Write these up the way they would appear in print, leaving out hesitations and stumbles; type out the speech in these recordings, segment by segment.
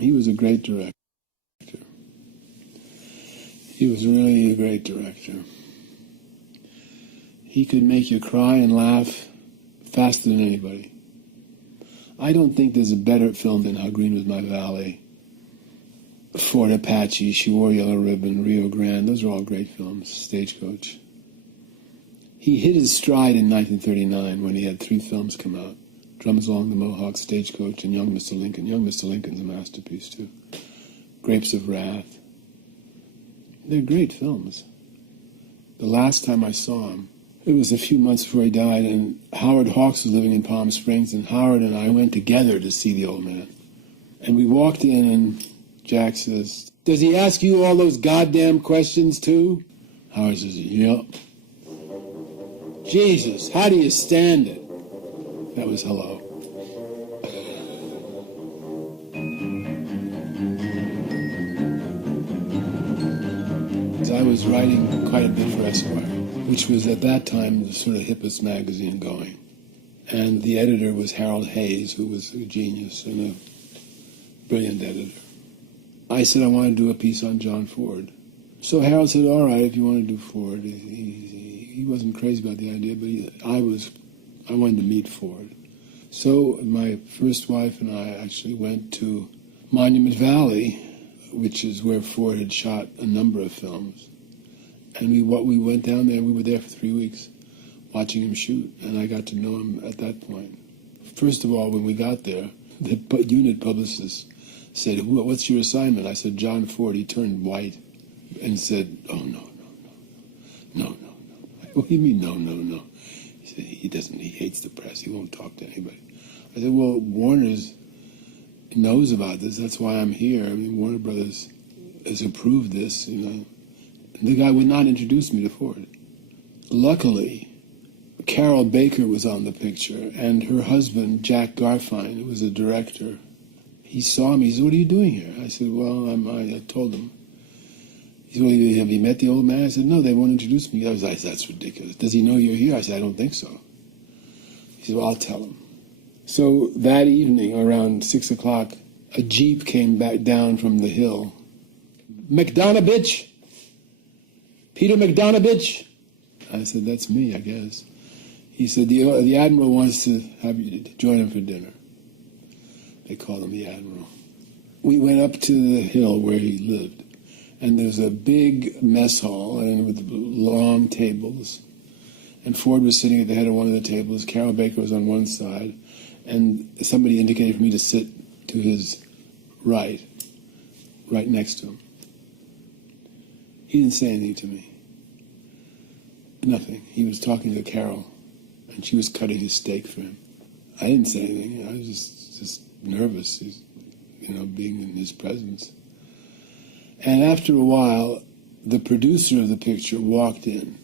He was a great director. He was really a great director. He could make you cry and laugh faster than anybody. I don't think there's a better film than How Green Was My Valley, Ford Apache, She Wore Yellow Ribbon, Rio Grande. Those are all great films. Stagecoach. He hit his stride in 1939 when he had 3 films come out. Drums Along the Mohawk, Stagecoach, and Young Mr. Lincoln. Young Mr. Lincoln's a masterpiece, too. Grapes of Wrath. They're great films. The last time I saw him, it was a few months before he died, and Howard Hawks was living in Palm Springs, and Howard and I went together to see the old man. And we walked in, and Jack says, "Does he ask you all those goddamn questions, too?" Howard says, "Yep." "Jesus, how do you stand it?" That was hello. I was writing quite a bit for Esquire, which was at that time the sort of hippest magazine going. And the editor was Harold Hayes, who was a genius and a brilliant editor. I said I wanted to do a piece on Jiohn Ford. So Harold said, "All right, if you want to do Ford." He wasn't crazy about the idea, but I wanted to meet Ford. So my first wife and I actually went to Monument Valley, which is where Ford had shot a number of films. And we went down there, we were there for 3 weeks, watching him shoot, and I got to know him at that point. First of all, when we got there, the unit publicist said, "What's your assignment?" I said, "Jiohn Ford." He turned white and said, "Oh, no. What do you mean, no? He said, he hates the press, he won't talk to anybody. I said, "Well, Warner's knows about this, that's why I'm here. I mean, Warner Brothers has approved this, you know." And the guy would not introduce me to Ford. Luckily, Carol Baker was on the picture, and her husband, Jack Garfine, who was a director, he saw me. He said, "What are you doing here?" I said, "Well, I told him." He said, "Well, have you met the old man?" I said, "No, they won't introduce me." I was like, "That's ridiculous. Does he know you're here?" I said, "I don't think so." He said, "Well, I'll tell him." So that evening, around 6 o'clock, a Jeep came back down from the hill. "McDonogh-bitch? Peter McDonogh-bitch?" I said, "That's me, I guess." He said, the Admiral wants to have you to join him for dinner." They called him the Admiral. We went up to the hill where he lived, and there was a big mess hall and with long tables. And Ford was sitting at the head of one of the tables. Carol Baker was on one side, and somebody indicated for me to sit to his right next to him. He didn't say anything to me. Nothing. He was talking to Carol, and she was cutting his steak for him. I didn't say anything. I was just nervous, being in his presence. And after a while, the producer of the picture walked in,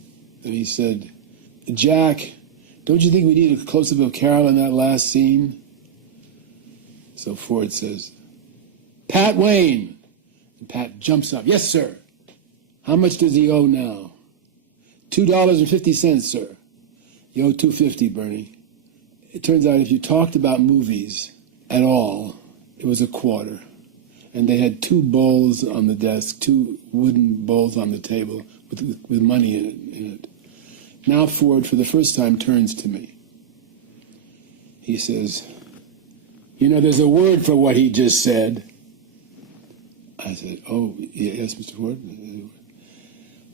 and he said, "Jack, don't you think we need a close-up of Carol in that last scene?" So Ford says, "Pat Wayne." And Pat jumps up. "Yes, sir." "How much does he owe now?" $2.50, sir." "You owe $2.50, Bernie." It turns out if you talked about movies at all, it was a quarter. And they had 2 bowls on the desk, 2 wooden bowls on the table with money in it. Now Ford, for the first time, turns to me. He says, "There's a word for what he just said." I said, "Oh, yes, Mr. Ford."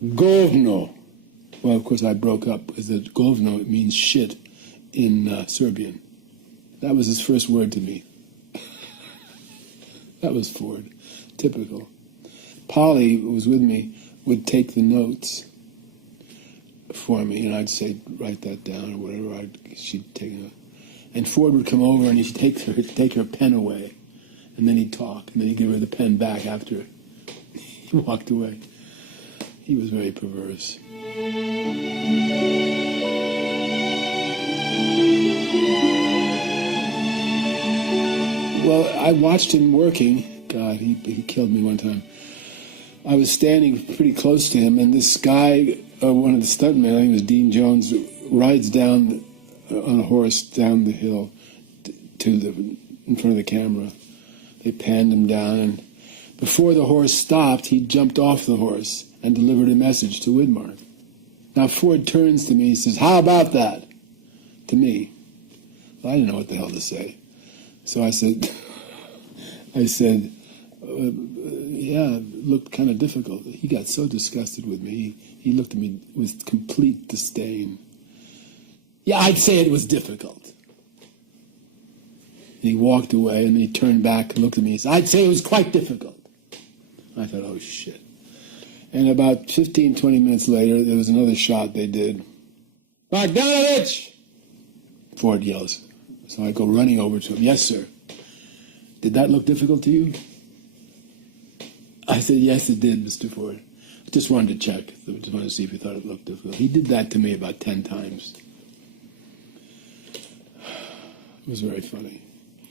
"Govno." Well, of course, I broke up because the govno, it means shit in Serbian. That was his first word to me. That was Ford. Typical. Polly, who was with me, would take the notes for me, and I'd say, "Write that down," or whatever. She'd take it. And Ford would come over, and he'd take her pen away, and then he'd talk, and then he'd give her the pen back after he walked away. He was very perverse. Well, I watched him working. God, he killed me one time. I was standing pretty close to him, and this guy, one of the stuntmen, I think it was Dean Jones, rides down on a horse down the hill in front of the camera. They panned him down, and before the horse stopped, he jumped off the horse and delivered a message to Widmark. Now Ford turns to me and says, "How about that?" To me. Well, I didn't know what the hell to say. So I said, yeah, it looked kind of difficult. He got so disgusted with me. He looked at me with complete disdain. "Yeah, I'd say it was difficult." And he walked away, and then he turned back and looked at me and said, "I'd say it was quite difficult." I thought, oh, shit. And about 15, 20 minutes later, there was another shot they did. "Bodganovich!" Ford yells. So I go running over to him. "Yes, sir." "Did that look difficult to you?" I said, "Yes, it did, Mr. Ford. I just wanted to check. I just wanted to see if you thought it looked difficult." He did that to me about 10 times. It was very funny.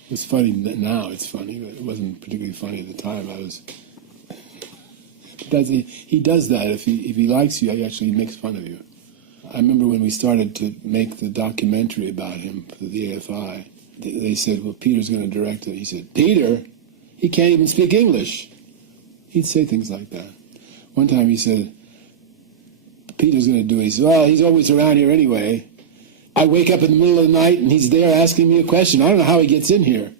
It's funny now, it's funny, but it wasn't particularly funny at the time. He does that. If he likes you, he actually makes fun of you. I remember when we started to make the documentary about him for the AFI, they said, "Well, Peter's going to direct it." He said, "Peter? He can't even speak English." He'd say things like that. One time he said, "Peter's going to do it." He said, "Well, he's always around here anyway. I wake up in the middle of the night and he's there asking me a question. I don't know how he gets in here."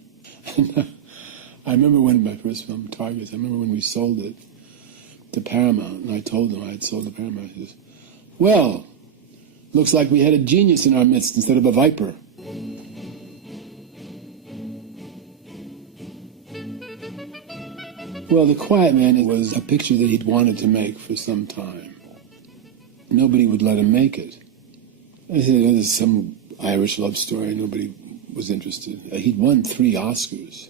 I remember when my first film, Targets, I remember when we sold it to Paramount, and I told them I had sold to Paramount. He says, "Well, looks like we had a genius in our midst instead of a viper." Well, The Quiet Man was a picture that he'd wanted to make for some time. Nobody would let him make it. I said, "Oh, there's some Irish love story." Nobody was interested. He'd won 3 Oscars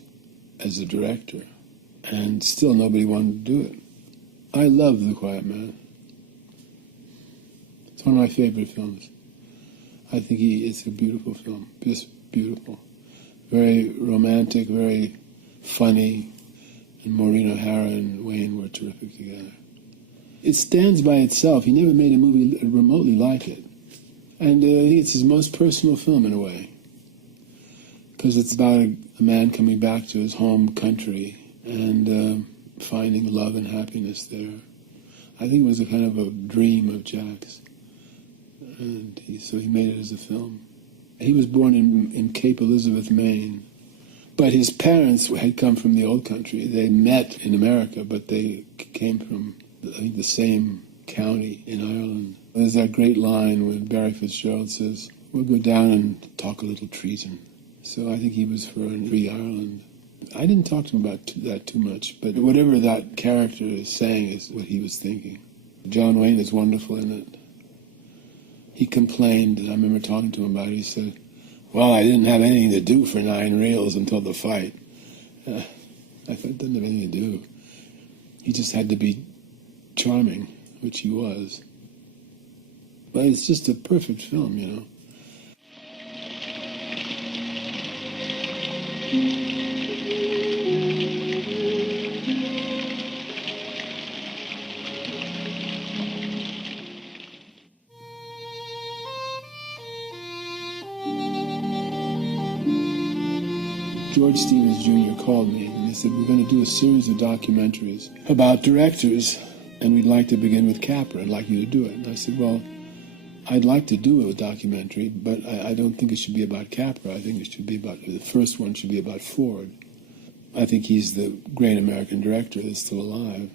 as a director, and still nobody wanted to do it. I love The Quiet Man. It's one of my favorite films. I think it's a beautiful film, just beautiful. Very romantic, very funny, and Maureen O'Hara and Wayne were terrific together. It stands by itself. He never made a movie remotely like it. And I think it's his most personal film in a way, because it's about a man coming back to his home country and finding love and happiness there. I think it was a kind of a dream of Jack's, and so he made it as a film. He was born in Cape Elizabeth, Maine, but his parents had come from the old country. They met in America, but they came from, I think, the same county in Ireland. There's that great line when Barry Fitzgerald says, "We'll go down and talk a little treason." So I think he was for Free Ireland. I didn't talk to him about that too much, but whatever that character is saying is what he was thinking. John Wayne is wonderful in it. He complained, and I remember talking to him about it. He said, "Well, I didn't have anything to do for 9 reels until the fight." I thought it didn't have anything to do. He just had to be charming, which he was. But it's just a perfect film, you know. George Stevens Jr. called me and they said, "We're going to do a series of documentaries about directors, and we'd like to begin with Capra. I'd like you to do it." And I said, "Well, I'd like to do a documentary, but I don't think it should be about Capra. I think it should be the first one should be about Ford. I think he's the great American director that's still alive."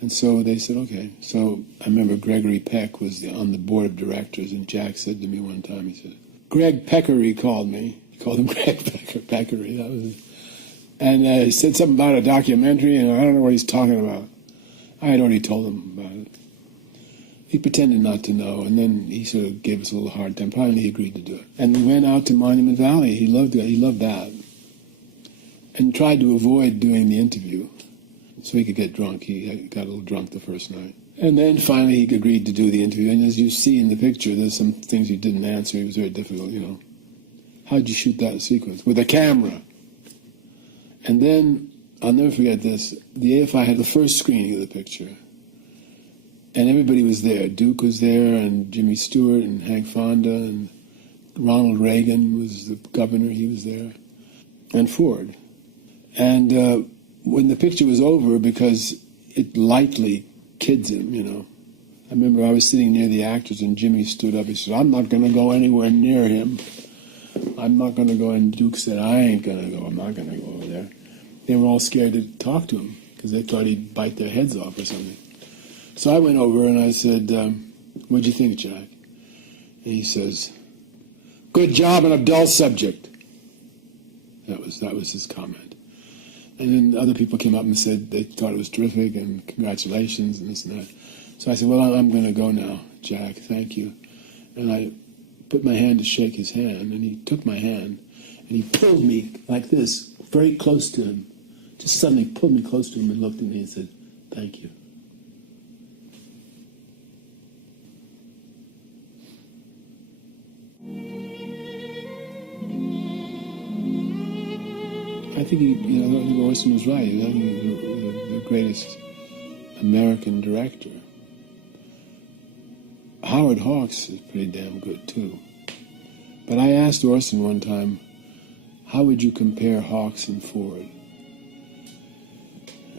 And so they said, okay. So I remember Gregory Peck was on the board of directors, and Jack said to me one time, he said, "Greg Peckery called me." He called him Greg Peckery. That was it. And he said something about a documentary, and I don't know what he's talking about. I had already told him about it. He pretended not to know, and then he sort of gave us a little hard time. Finally, he agreed to do it. And we went out to Monument Valley. He loved that. And tried to avoid doing the interview so he could get drunk. He got a little drunk the first night. And then finally he agreed to do the interview. And as you see in the picture, there's some things he didn't answer. It was very difficult, you know. How'd you shoot that sequence? With a camera. And then, I'll never forget this, the AFI had the first screening of the picture. And everybody was there. Duke was there, and Jimmy Stewart, and Hank Fonda, and Ronald Reagan was the governor, he was there, and Ford. And when the picture was over, because it lightly kids him, you know. I remember I was sitting near the actors and Jimmy stood up. He said, "I'm not going to go anywhere near him. I'm not going to go." And Duke said, "I ain't going to go. I'm not going to go over there." They were all scared to talk to him because they thought he'd bite their heads off or something. So I went over and I said, "What'd you think, Jack?" And he says, "Good job on a dull subject." That was his comment. And then other people came up and said they thought it was terrific and congratulations and this and that. So I said, "Well, I'm going to go now, Jack. Thank you." And I put my hand to shake his hand, and he took my hand, and he pulled me like this, very close to him. Just suddenly pulled me close to him and looked at me and said, "Thank you." I think I think Orson was right. I think he's the greatest American director. Howard Hawks is pretty damn good too. But I asked Orson one time, how would you compare Hawks and Ford?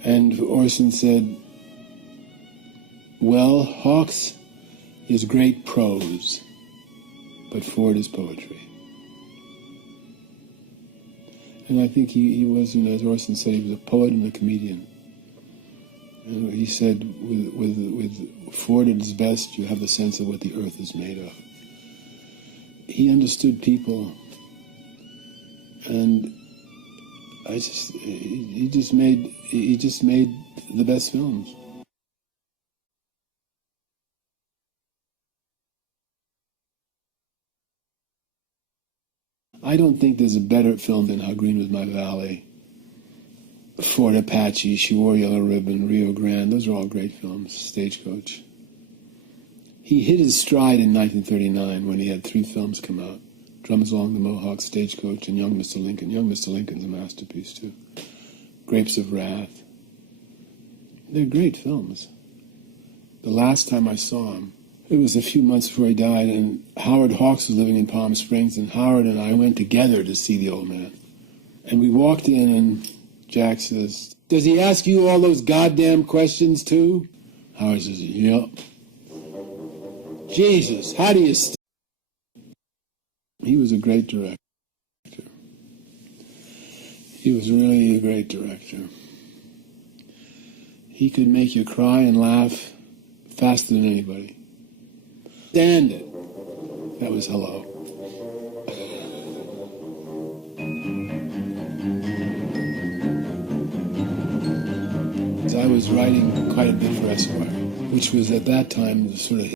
And Orson said, well, Hawks is great prose, but Ford is poetry. And I think he was, as Orson said, he was a poet and a comedian. And he said, with Ford at his best, you have the sense of what the earth is made of. He understood people, and he just made the best films. I don't think there's a better film than How Green Was My Valley. Fort Apache, She Wore Yellow Ribbon, Rio Grande, those are all great films. Stagecoach. He hit his stride in 1939 when he had 3 films come out. Drums Along the Mohawk, Stagecoach, and Young Mr. Lincoln. Young Mr. Lincoln's a masterpiece, too. Grapes of Wrath. They're great films. The last time I saw him, it was a few months before he died, and Howard Hawks was living in Palm Springs, and Howard and I went together to see the old man. And we walked in, and Jack says, "Does he ask you all those goddamn questions, too?" Howard says, "Yep." Jesus, how do you... He was a great director. He was really a great director. He could make you cry and laugh faster than anybody. Stand it. That was Hello. I was writing quite a bit for Esquire, which was at that time sort of